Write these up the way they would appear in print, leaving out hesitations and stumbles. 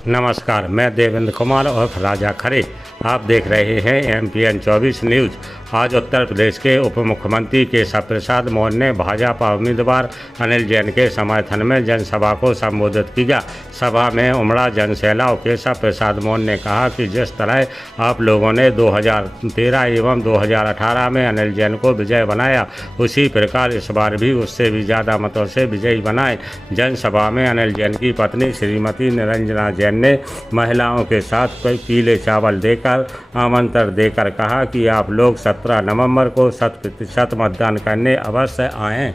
नमस्कार, मैं देवेंद्र कुमार और राजा खरे। आप देख रहे हैं एमपीएन 24 न्यूज़। आज उत्तर प्रदेश के उप मुख्यमंत्री केशव प्रसाद मौर्य ने भाजपा उम्मीदवार अनिल जैन के समर्थन में जनसभा को संबोधित किया। सभा में उमड़ा जनसैलाब केशव प्रसाद मौर्य ने कहा कि जिस तरह आप लोगों ने 2013 एवं 2018 में अनिल जैन को विजय बनाया, उसी प्रकार इस बार भी उससे भी ज़्यादा मतों से विजयी बनाए। जनसभा में अनिल जैन की पत्नी श्रीमती निरंजना जैन ने महिलाओं के साथ कोई पीले चावल देकर आमंत्रण देकर कहा कि आप लोग 17 नवंबर को 100% मतदान करने अवश्य आएं।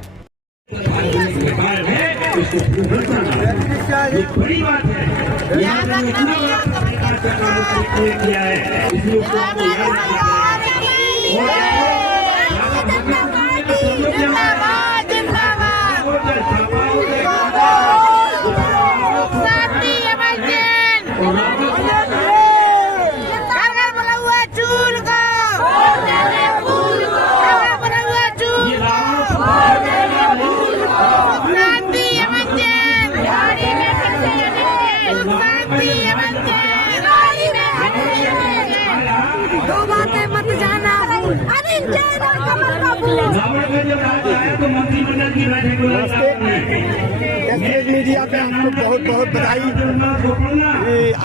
मीडिया पे आपको बहुत बहुत बधाई।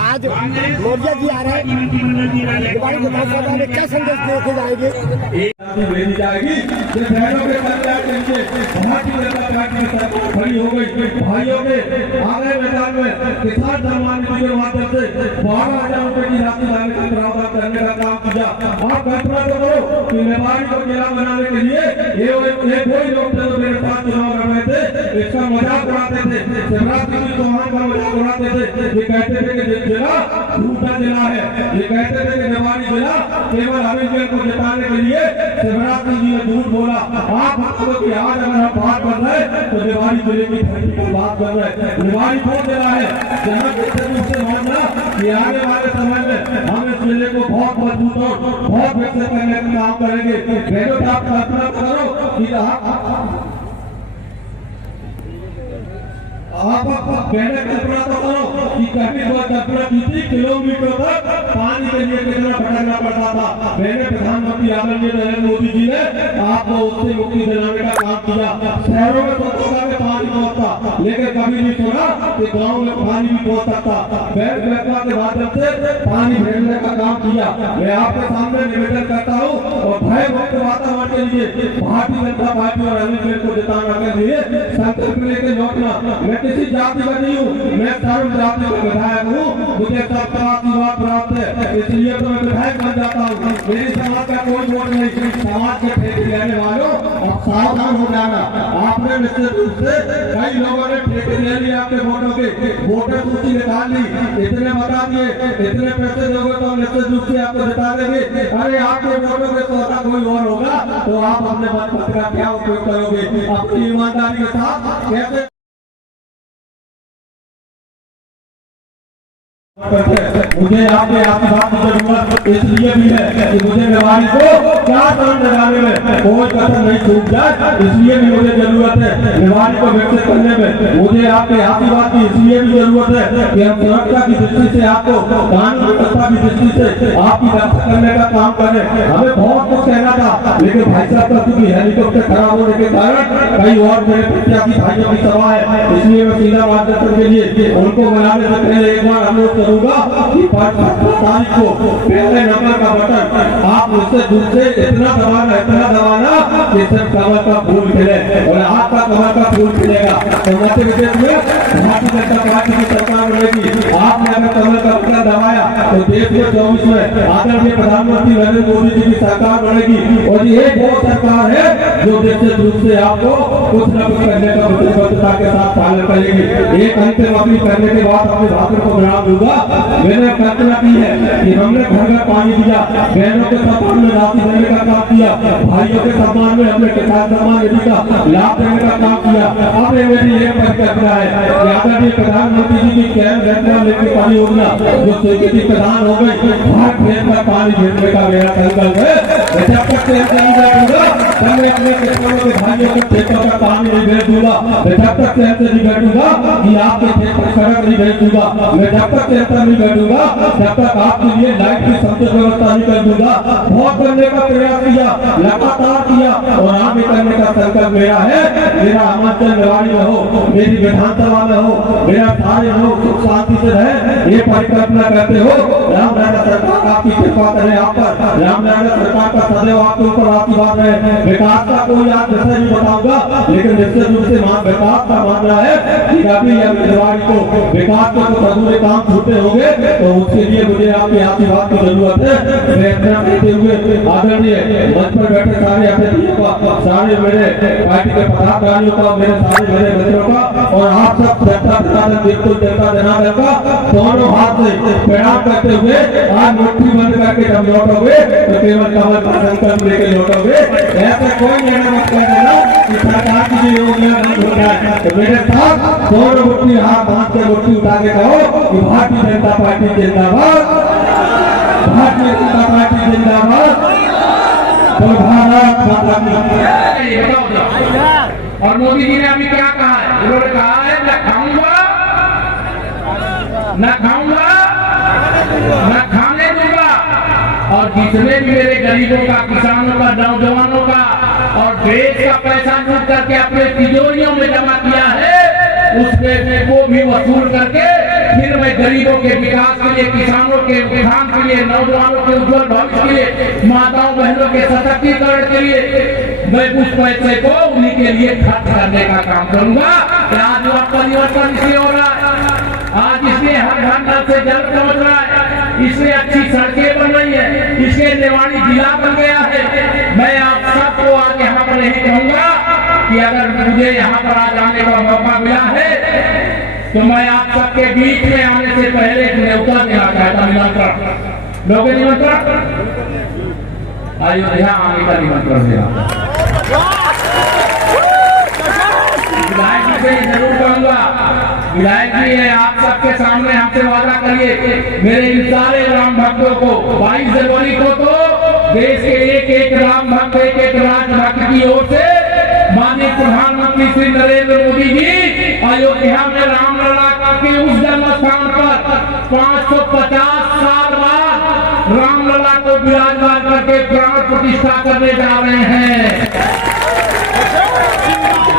आज मौर्य जी आ रहे हैं, दिवाली के महोत्सव में क्या संदेश देके जाएंगे? भेजी जाएगी। बहनों के कल्याण के लिए भारतीय जनता पार्टी की सरकार खड़ी हो गई। भाइयों के आगे मैदान में किसान सम्मान निधि के माध्यम से 12,000 रुपए की राशि लाने का प्रावधान करने का काम किया। आप कल्पना तो करो कि मेवाड़ी को जिला बनाने के लिए ये कोई लोग थे जो मेरे साथ चुनाव लड़ रहे थे, इसका मजाक उड़ाते थे, शिवराज सिंह चौहान का मजाक उड़ाते थे। ये कहते थे कि जिला दूसरा जिला है, ये कहते थे कि मेवाड़ी जिला केवल अनिल जैन को जिताने के लिए शिवराज सिंह जी ने झूठ बोला। आप भक्तों की आज अगर हम बात कर रहे हैं तो निवाड़ी जिले की धरती पर बात कर रहे हैं। निवाड़ी कौन जिला है जहाँ से मानना कि आने वाले समय में हम इस जिले को बहुत मजबूत और बहुत विकसित करने का काम करेंगे। बहनों, आप कल्पना करो कि आप कहने कल्पना तो करो कि कभी 10 किलोमीटर तक पानी के लिए कितना भटकना पड़ता था। मैंने प्रधानमंत्री आदरणीय नरेंद्र मोदी जी ने आपको उससे मुक्ति दिलाने का काम किया। शहरों में स्वच्छता में पानी पहुंचता, लेकिन कभी नहीं सुना कि गाँव में पानी भी पहुंच सकता। बैंक व्यवस्था के माध्यम से पानी भेजने का काम किया। मैं आपके सामने निवेदन करता हूँ और भय मुक्त वातावरण के लिए भारतीय जनता पार्टी और अनिल जैन को जिताने के लिए संकल्प लेकर लौटना। मैं किसी जाति का नहीं हूँ, मैं सर्व जाति का विधायक हूँ। मुझे सबका आशीर्वाद प्राप्त है, इसलिए तो मैं विधायक बन जाता हूँ। मेरी समाज का कोई वोट नहीं। समाज के ठेके लेने वालों, अब सावधान हो जाना। आपने निश्चित रूप से कई लोगों ने ठेके ले लिए आपके वोटों के, वोटर सूची निकाल ली, इतने बता दिए, इतने पैसे दोगे तो निश्चित रूप से आपको जिता देंगे। अरे आपके वोटों के तो कोई और होगा तो आप अपने मत का क्या उपयोग करोगे? अपनी ईमानदारी के साथ कैसे मुझे आपके आशीर्वाद की जरूरत इसलिए भी है कि मुझे निवाड़ी को क्या काम लगाने में कोई कसर नहीं छूट जाए, इसलिए भी मुझे जरूरत है। निवाड़ी को विकसित करने में मुझे आपके आशीर्वाद की इसलिए भी जरूरत है कि हम सुरक्षा की दृष्टि से आपको, कानून व्यवस्था की दृष्टि से आपकी रक्षा करने का काम करें। हमें बहुत कुछ कहना था, लेकिन भाई साहब का क्योंकि हेलीकॉप्टर खराब होने के कारण कई और मेरे प्रत्याशी भाइयों की सभा है, इसलिए मैं सीधा मार्गदर्शन के लिए उनको बनाने से पहले एक बार अनुरोध कि 5 तारीख को पहले नंबर का बटन आप उससे दूसरे इतना दबाना कि सिर्फ कमल का फूल खिले और आपका कमल का फूल खिलेगा। तो मध्य प्रदेश में भारतीय जनता पार्टी की सरकार रहेगी। आपने अगर कमल का बटन दबाया तो देश के 24 में आदरणीय प्रधानमंत्री नरेंद्र मोदी जी की सरकार बनेगी। और ये वो सरकार है जो निश्चित रूप से आपको कुछ न कुछ करने का प्रतिबद्धता के साथ पालन करेगी। एक अंतिम अपील करने के बाद अपने भाषण को विराम दूंगा। मैंने कल्पना की है कि हमने घर घर पानी दिया, बहनों के सम्मान में राशि देने का काम किया, भाइयों के सम्मान में हमने किसान सम्मान निधि का लाभ देने का काम किया। अब मेरी एक परिकल्पना है कि आदरणीय प्रधानमंत्री जी की कैम रखना लेकर पानी योजना जो स्वीकृति प्रदान हो हो गई, हर खेत में पानी भेजने का मेरा संकल्प है। मैं जब तक ट्रेन नहीं बैठूंगा तब मैं अपने किसानों के भाइयों के खेतों का पानी नहीं भेज दूंगा। मैं जब तक ट्रेन से नहीं बैठूंगा कि आपके खेत पर सड़क नहीं भेज दूंगा। मैं जब तक ट्रेन पर नहीं बैठूंगा जब तक आपके लिए लाइट की समुचित व्यवस्था नहीं कर दूंगा। बहुत करने का प्रयास किया, लगातार किया और आगे करने का संकल्प मेरा है। मेरा आमंत्रण निवाड़ी में हो, मेरी विधानसभा में हो, मेरा सारे लोग सुख शांति से रहे, ये परिकल्पना करते हो। राम नारायण सरकार आपकी कृपा करे आप पर, राम नारायण सरकार का सदैव आपके ऊपर आशीर्वाद रहे। विकास का कोई आज विषय नहीं बताऊंगा, लेकिन निश्चित रूप से विकास का मामला है कि अभी निवाड़ी को विकास के कुछ अधूरे काम छूटे होंगे, तो उसके लिए मुझे आपके आशीर्वाद की जरूरत है। मैं इतना कहते हुए आदरणीय मंच पर बैठे सारे अतिथियों का, सारे मेरे पार्टी के पदाधिकारियों का, मेरे मित्रों का और आप सब जनता जनार्दन का दोनों हाथ से प्रणाम करते हुए आज मुट्ठी बंद करके जब लौटोगे तो केवल कमल का संकल्प लेके लौटोगे। ऐसा कोई निर्णय मत कर देना कि सरकार की जो योजना नहीं हो जाए। तो मेरे साथ दोनों मुट्ठी हाथ बांध के मुट्ठी उठा के कहो कि भारतीय जनता पार्टी जिंदाबाद, भारतीय जनता पार्टी जिंदाबाद, भारत माता की। और मोदी जी ने अभी क्या कहा है? उन्होंने कहा है न खाऊंगा न खाऊंगा न खाने दूंगा, और जितने भी मेरे गरीबों का, किसानों का, नौजवानों का और देश का पैसा लूट करके अपने तिजोरियों में जमा किया है, उसमें को भी वसूल करके फिर मैं गरीबों के विकास के लिए, किसानों के उत्थान के लिए, नौजवानों के उज्जवल भविष्य के लिए, माताओं बहनों के सशक्तिकरण के लिए मैं उस पैसे को उन्हीं के लिए खर्च करने का काम करूंगा। आज वह परिवर्तन इसलिए हो रहा है, आज इसलिए हर घर नल से जल पहुंच रहा है, इसलिए अच्छी सड़कें बन रही है, इसलिए निवाड़ी जिला बन गया है। मैं आप सबको आज यहाँ पर यही कहूंगा कि अगर मुझे यहाँ पर आज आने का मौका मिला है तो मैं आप सबके बीच में आने से पहले एक न्योता देना चाहता, निमंत्रण लोगे, निमंत्रण अयोध्या आने का निमंत्रण देना। विधायक जी से जरूर कहूंगा, विधायक जी है आप सबके सामने हमसे वादा करिए, मेरे इन सारे राम भक्तों को 22 जनवरी को तो देश के एक एक राम भक्त, एक एक राजभक्त की ओर से माननीय प्रधानमंत्री श्री नरेंद्र मोदी जी अयोध्या में रामलला के उस जन्म स्थान पर 550 साल बाद रामलला को विराजमान करके प्राण प्रतिष्ठा करने जा रहे हैं।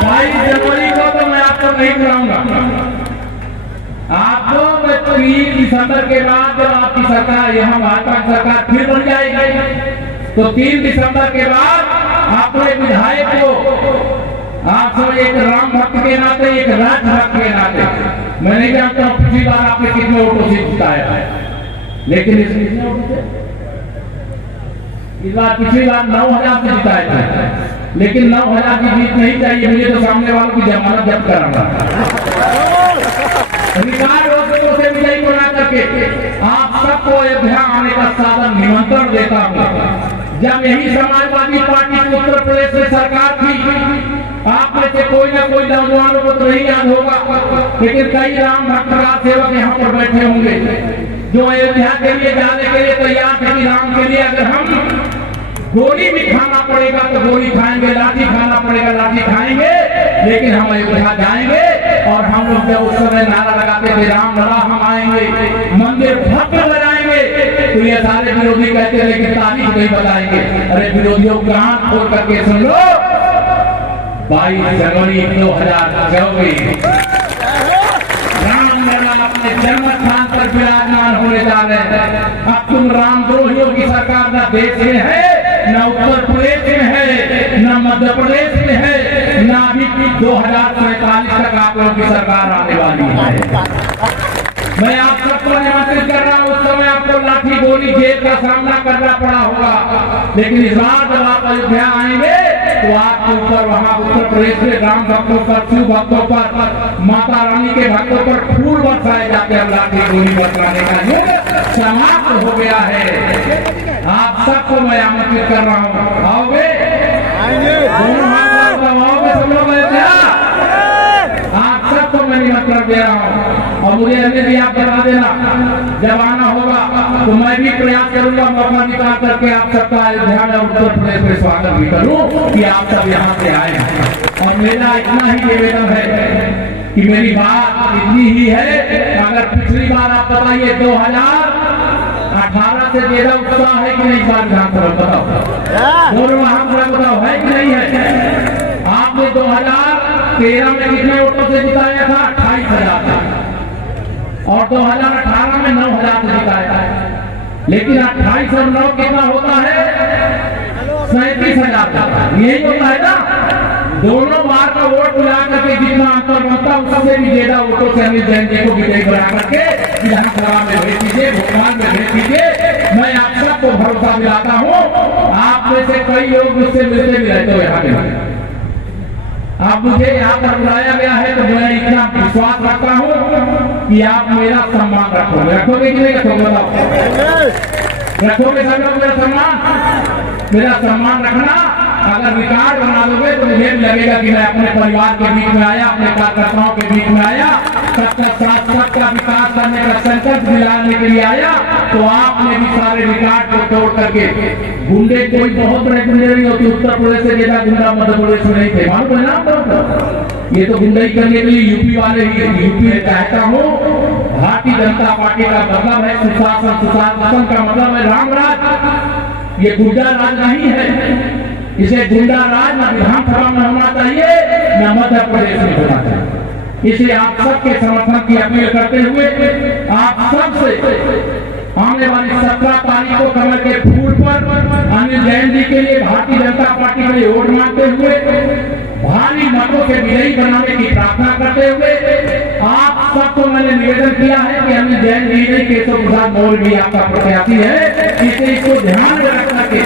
22 जनवरी को तो मैं आपको नहीं कराऊंगा, आपको 3 दिसंबर के बाद जब आपकी सरकार, यहाँ भाजपा की सरकार फिर बन जाएगी, तो 3 दिसंबर के बाद अपने विधायक को आप सब एक राम भक्त के नाते, एक राजभक्त के नाते, मैं नहीं जानता हूँ पिछली बार आपने कितने वोटों से जिताया है, लेकिन इस बार पिछली बार 9,000 से जिताए थे, लेकिन 9,000 की जीत नहीं चाहिए मुझे, तो सामने वालों की जमानत जब्त कराऊंगा। से विजयी बना करके आप सबको अयोध्या आने का सादर निमंत्रण देता हूँ। जब यही समाजवादी पार्टी की उत्तर प्रदेश में सरकार थी, आप में से कोई ना कोई नौजवानों को तो नहीं याद होगा, लेकिन कई राम भक्त राज सेवक यहाँ पर बैठे होंगे जो अयोध्या के लिए जाने के लिए तैयार थे कि राम के लिए अगर हम गोली भी खाना पड़ेगा तो गोली खाएंगे, लाठी खाना पड़ेगा लाठी खाएंगे, लेकिन हम अयोध्या जाएंगे। और हम लोग जब उस समय नारा लगाते थे राम लला हम आएंगे, मंदिर भव्य बनाएंगे, तो ये सारे विरोधी कहते थे कि तारीख नहीं बताएंगे। अरे विरोधियों कान खोल करके सुन लो, 22 जनवरी 2024 राम लला अपने जन्म स्थान पर विराजमान होने जा रहे हैं। अब तुम रामद्रोहियों की सरकार न देश में है, न उत्तर प्रदेश में है, न मध्य प्रदेश में है, न अभी 2047 तक आप लोगों की सरकार आने वाली है। मैं आप सबको निमंत्रित कर रहा हूँ, उस समय आपको लाठी गोली जेल का सामना करना पड़ा होगा, लेकिन इस बार जब आप अयोध्या आएंगे तो आपके ऊपर वहाँ उत्तर प्रदेश में राम भक्तों पर, शिव भक्तों पर, माता रानी के भक्तों पर फूल बरसाए जाते हैं। लाठी गोली बरसाने का युग समाप्त हो गया है। आप सबको मैं आमंत्रित कर रहा हूँ, आओगे? दोनों हाथ आओगे सब लोग अयोध्या? आप सबको मैं निमंत्रण दे रहा हूँ। और मुझे अन्य भी आप बता देना, जब आना होगा तो मैं भी प्रयास करूंगा मौका निकाल करके आप सबका अयोध्या में उत्तर प्रदेश में स्वागत भी करूं कि आप सब यहाँ से आए हैं। और मेरा इतना ही निवेदन है कि मेरी बात इतनी ही है, अगर पिछली बार आप बताइए 2018 से ज्यादा उत्साह है कि नहीं इस बार विधानसभा बताओ, दोनों महासभा बताओ है कि नहीं है। आपने 2013 में कितने वोटों से जिताया था? 28,000 था, और 2018 में 9,000 से जिताया था। लेकिन 28 और 9 कितना होता है? 37,000। यही होता है ना, दोनों बार का वोट मिला करके जितना अंतर बनता उससे भी ज्यादा वोटों से अनिल जैन जी को विजयी बना करके विधानसभा में भेज दीजिए, भोपाल में भेज दीजिए। मैं आप सबको भरोसा दिलाता हूँ, आप में से कई लोग मुझसे मिलते भी रहते हो यहाँ पे। आप मुझे यहाँ पर बुलाया गया है तो मैं इतना विश्वास रखता हूँ कि आप मेरा सम्मान रखोगे। रखोगे कि नहीं रखोगे? बताओ, रखोगे सब लोग मेरा सम्मान रखना। अगर रिकॉर्ड बना दोगे तो मुझे भी लगेगा कि मैं अपने परिवार के बीच में आया, अपने कार्यकर्ताओं के बीच में आया, सबका साथ सबका विकास करने का संकल्प दिलाने के लिए आया। तो आपने भी सारे रिकॉर्ड को तोड़ करके, गुंडे कोई बहुत बड़े गुंडे नहीं होते, उत्तर प्रदेश से ज्यादा गुंडा मध्य प्रदेश में नहीं थे, मालूम है ना। ये तो गुंडई करने के लिए यूपी वाले ही, यूपी में कहता हूँ भारतीय जनता पार्टी का मतलब है सुशासन, सुशासन का मतलब है राम राज। ये गुंडा राज नहीं है, इसे गुंडा राज न विधानसभा में होना चाहिए न मध्य प्रदेश में होना चाहिए। इसे आप सबके समर्थन की अपील करते हुए आप सबसे आने वाली 17 तारीख को कमल के फूल पर अनिल जैन जी के लिए, भारतीय जनता पार्टी के लिए वोट मांगते हुए भारी मतों से विजयी बनाने की प्रार्थना करते हुए आप सबको मैंने निवेदन किया है कि अनिल जैन जी नहीं, केशव प्रसाद मौर्य भी आपका प्रत्याशी है। इसे इसको ध्यान में रख करके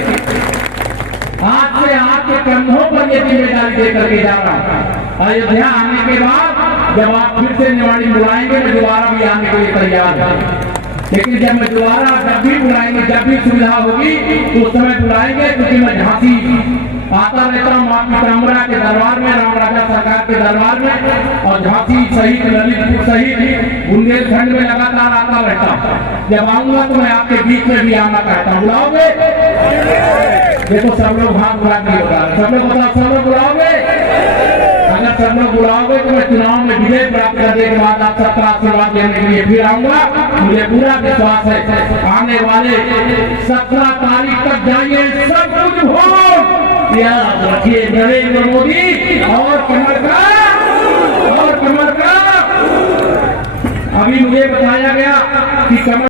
आज से आपके कंधों पर ये जिम्मेदारी देकर के जा रहा हूं। अयोध्या आने के बाद जब आप फिर से निवाड़ी बुलाएंगे मैं दोबारा भी आने के लिए तैयार हूं। लेकिन जब मैं दोबारा जब भी बुलाएंगे, जब भी सुविधा होगी तो उस समय बुलाएंगे, क्योंकि मैं झांसी आता रहता हूँ माँ पीताम्बरा के दरबार में, राम राजा सरकार के दरबार में, और झांसी सहित ललितपुर सहित बुंदेलखंड में लगातार आता रहता हूँ। जब आऊंगा तो मैं आपके बीच में भी आना चाहता हूँ। बुलाओगे? देखो सब लोग हाथ बुला के बता रहे, सब लोग बताओ, सब लोग बुलाओगे? अगर सब लोग बुलाओगे तो मैं चुनाव में विजय प्राप्त करने के बाद आप सबका आशीर्वाद लेने के लिए फिर आऊंगा। मुझे पूरा विश्वास है आने वाले 17 तारीख तक जाइए, सब कुछ हो याद रखिए। नरेंद्र मोदी और कमल का, और कमल का। अभी मुझे बताया गया कि कमल